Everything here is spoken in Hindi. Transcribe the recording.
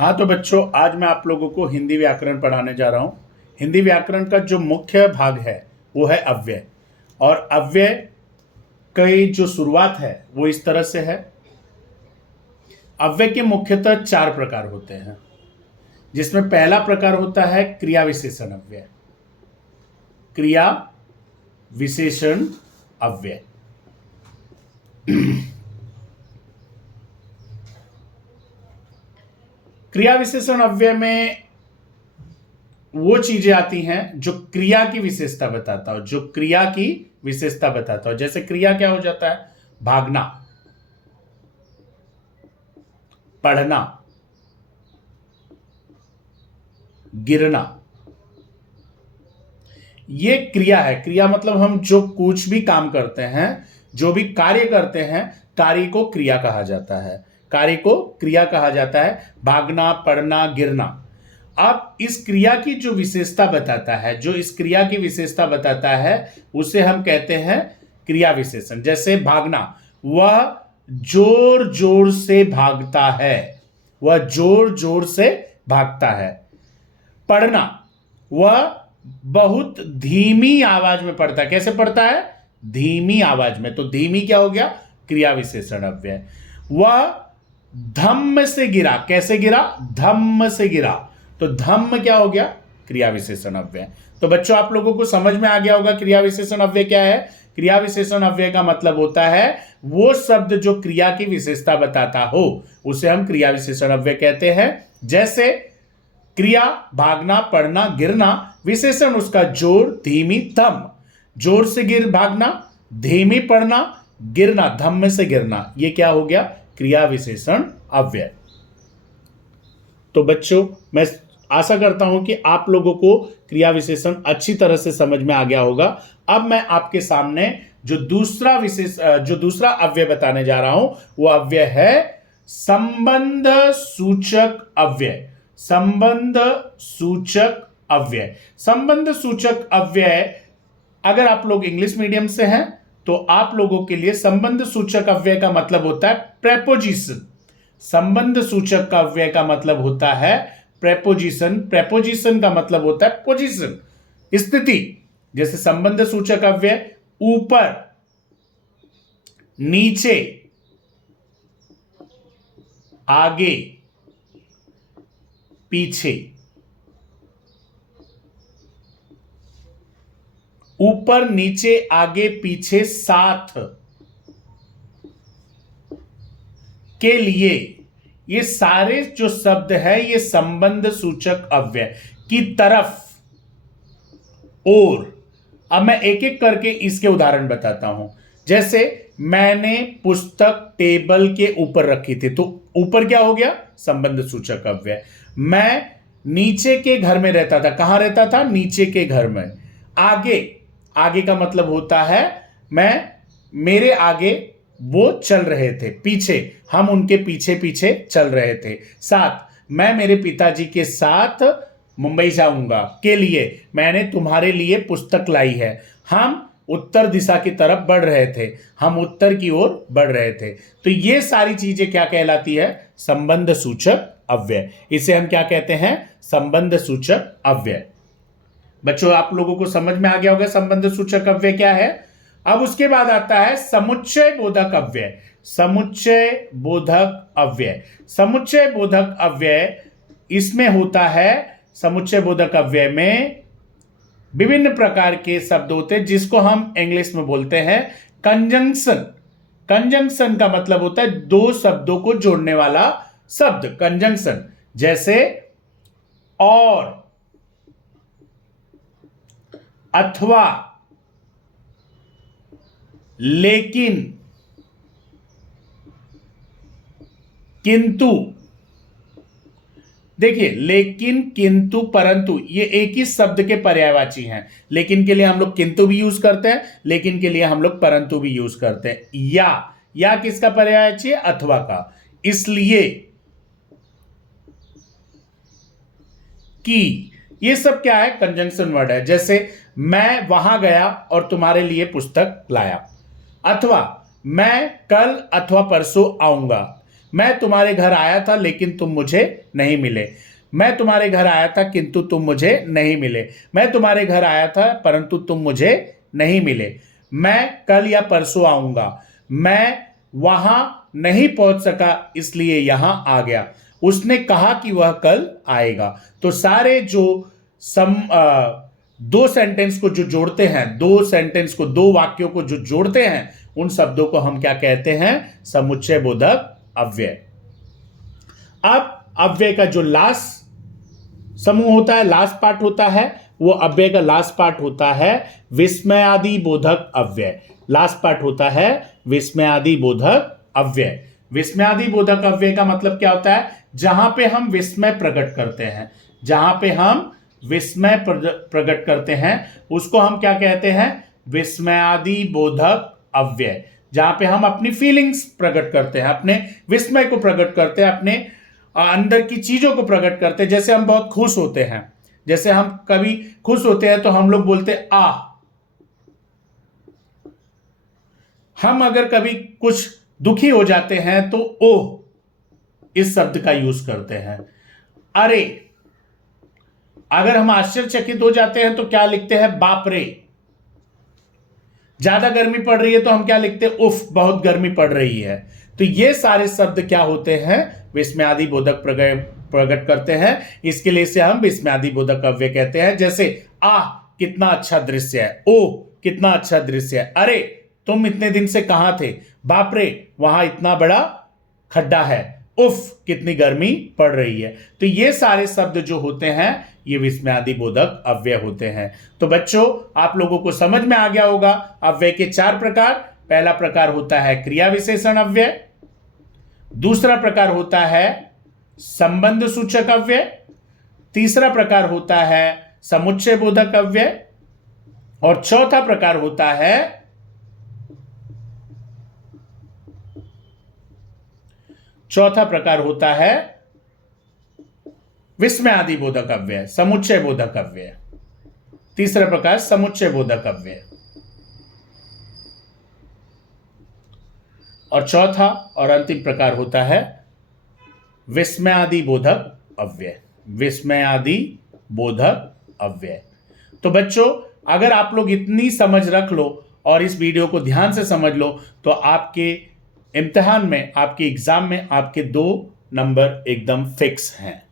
हाँ तो बच्चों, आज मैं आप लोगों को हिंदी व्याकरण पढ़ाने जा रहा हूँ। हिंदी व्याकरण का जो मुख्य भाग है वो है अव्यय। और अव्यय की जो शुरुआत है वो इस तरह से है। अव्यय के मुख्यतः 4 प्रकार होते हैं, जिसमें पहला प्रकार होता है क्रिया विशेषण अव्यय। क्रिया विशेषण अव्यय क्रिया विशेषण अव्यय में वो चीजें आती हैं जो क्रिया की विशेषता बताता हो, जो क्रिया की विशेषता बताता हो। जैसे क्रिया क्या हो जाता है? भागना, पढ़ना, गिरना। ये क्रिया है। क्रिया मतलब हम जो कुछ भी काम करते हैं, जो भी कार्य करते हैं, कार्य को क्रिया कहा जाता है। कार्य को क्रिया कहा जाता है। भागना, पढ़ना, गिरना। अब इस क्रिया की जो विशेषता बताता है, जो इस क्रिया की विशेषता बताता है, उसे हम कहते हैं क्रिया विशेषण। जैसे भागना, वह जोर जोर से भागता है। वह जोर जोर से भागता है। पढ़ना, वह बहुत धीमी आवाज में पढ़ता है। कैसे पढ़ता है? धीमी आवाज में। तो धीमी क्या हो गया? क्रिया विशेषण अव्यय। वह धम्म से गिरा। कैसे गिरा? धम्म से गिरा। तो धम्म क्या हो गया? क्रिया विशेषण अव्यय। तो बच्चों, आप लोगों को समझ में आ गया होगा क्रिया विशेषण अव्यय क्या है। क्रिया विशेषण अव्यय का मतलब होता है वो शब्द जो क्रिया की विशेषता बताता हो, उसे हम क्रिया विशेषण अव्यय कहते हैं। जैसे क्रिया भागना, पढ़ना, गिरना, विशेषण उसका जोर, धीमी, धम्म। जोर से गिर भागना, धीमी पढ़ना, गिरना, धम्म से गिरना। ये क्या हो गया? क्रिया विशेषण अव्यय। तो बच्चों, मैं आशा करता हूं कि आप लोगों को क्रिया विशेषण अच्छी तरह से समझ में आ गया होगा। अब मैं आपके सामने जो दूसरा अव्यय बताने जा रहा हूं, वो अव्यय है संबंध सूचक अव्यय। संबंध सूचक अव्यय। संबंध सूचक अव्यय, अगर आप लोग इंग्लिश मीडियम से हैं तो आप लोगों के लिए संबंध सूचक अव्यय का मतलब होता है प्रेपोजिशन। संबंध सूचक अव्यय का मतलब होता है प्रेपोजिशन। प्रेपोजिशन का मतलब होता है पोजीशन, स्थिति। जैसे संबंध सूचक अव्यय ऊपर, नीचे, आगे, पीछे। ऊपर, नीचे, आगे, पीछे, साथ के लिए, ये सारे जो शब्द है ये संबंध सूचक अव्यय की तरफ, और। अब मैं एक एक करके इसके उदाहरण बताता हूं। जैसे मैंने पुस्तक टेबल के ऊपर रखी थी, तो ऊपर क्या हो गया? संबंध सूचक अव्यय। मैं नीचे के घर में रहता था। कहां रहता था? नीचे के घर में। आगे, आगे का मतलब होता है मेरे आगे वो चल रहे थे। पीछे, हम उनके पीछे पीछे चल रहे थे। साथ, मैं मेरे पिताजी के साथ मुंबई जाऊंगा। के लिए, मैंने तुम्हारे लिए पुस्तक लाई है। हम उत्तर दिशा की तरफ बढ़ रहे थे। हम उत्तर की ओर बढ़ रहे थे। तो ये सारी चीजें क्या कहलाती है? संबंध सूचक अव्यय। इसे हम क्या कहते हैं? संबंध सूचक अव्यय। बच्चों, आप लोगों को समझ में आ गया होगा संबंध सूचक अव्यय क्या है। अब उसके बाद आता है समुच्चय बोधक अव्यय। समुच्चय बोधक अव्यय। समुच्चय बोधक अव्यय, इसमें होता है, समुच्चय बोधक अव्यय में विभिन्न प्रकार के शब्द होते हैं, जिसको हम इंग्लिश में बोलते हैं कंजंक्शन। कंजंक्शन का मतलब होता है दो शब्दों को जोड़ने वाला शब्द, कंजंक्शन। जैसे और, अथवा, लेकिन, किंतु। देखिए, लेकिन, किंतु, परंतु, ये एक ही शब्द के पर्यायवाची हैं। लेकिन के लिए हम लोग किंतु भी यूज करते हैं, लेकिन के लिए हम लोग परंतु भी यूज करते हैं। या किसका पर्यायवाची है? अथवा का। इसलिए, कि, ये सब क्या है? कंजंक्शन वर्ड है। जैसे मैं वहां गया और तुम्हारे लिए पुस्तक लाया। अथवा मैं कल अथवा परसों आऊंगा। मैं तुम्हारे घर आया था लेकिन तुम मुझे नहीं मिले। मैं तुम्हारे घर आया था किंतु तुम मुझे नहीं मिले। मैं तुम्हारे घर आया था परंतु तुम मुझे नहीं मिले। मैं कल या परसों आऊंगा। मैं वहां नहीं पहुंच सका इसलिए यहां आ गया। उसने कहा कि वह कल आएगा। तो सारे जो दो सेंटेंस को जो जोड़ते हैं, दो सेंटेंस को, दो वाक्यों को जो जोड़ते हैं, उन शब्दों को हम क्या कहते हैं? समुच्चय बोधक अव्यय। अब अव्यय का जो लास्ट समूह होता है, लास्ट पार्ट होता है, वो अव्यय का लास्ट पार्ट होता है विस्मयादि बोधक अव्यय। लास्ट पार्ट होता है विस्मयादि बोधक अव्यय। विस्मयादि बोधक अव्यय का मतलब क्या होता है? जहां पे हम विस्मय प्रकट करते हैं, जहां पे हम विस्मय प्रकट करते हैं, उसको हम क्या कहते हैं? विस्मयादि बोधक अव्यय। जहां पे हम अपनी फीलिंग्स प्रकट करते हैं, अपने विस्मय को प्रकट करते हैं, अपने अंदर की चीजों को प्रकट करते हैं। जैसे हम बहुत खुश होते हैं, जैसे हम कभी खुश होते हैं तो हम लोग बोलते हैं आ। हम अगर कभी कुछ दुखी हो जाते हैं तो ओ इस शब्द का यूज करते हैं। अरे, अगर हम आश्चर्यचकित हो जाते हैं तो क्या लिखते हैं? बाप रे। ज्यादा गर्मी पड़ रही है तो हम क्या लिखते हैं? उफ, बहुत गर्मी पड़ रही है। तो ये सारे शब्द क्या होते हैं? विस्मयादि बोधक प्रकट करते हैं। इसके लिए इसे हम विस्मयादि बोधक अव्यय कहते हैं। जैसे आ, कितना अच्छा दृश्य है। ओ, कितना अच्छा दृश्य है। अरे, तुम इतने दिन से कहां थे। बाप रे, वहां इतना बड़ा खड्डा है। उफ, कितनी गर्मी पड़ रही है। तो ये सारे शब्द जो होते हैं ये विस्मयादि बोधक अव्यय होते हैं। तो बच्चों, आप लोगों को समझ में आ गया होगा अव्यय के 4 प्रकार। पहला प्रकार होता है क्रिया विशेषण अव्यय, दूसरा प्रकार होता है संबंध सूचक अव्यय, तीसरा प्रकार होता है समुच्चय बोधक अव्यय, और चौथा प्रकार होता है विस्मयादि बोधक अव्यय, समुच्चय बोधक अव्यय। तीसरा प्रकार समुच्चय बोधक अव्यय, और चौथा और अंतिम प्रकार होता है विस्मयादि बोधक अव्यय। विस्मयादि बोधक अव्यय। तो बच्चों, अगर आप लोग इतनी समझ रख लो और इस वीडियो को ध्यान से समझ लो तो आपके इम्तिहान में, आपके एग्जाम में आपके 2 नंबर एकदम फिक्स हैं।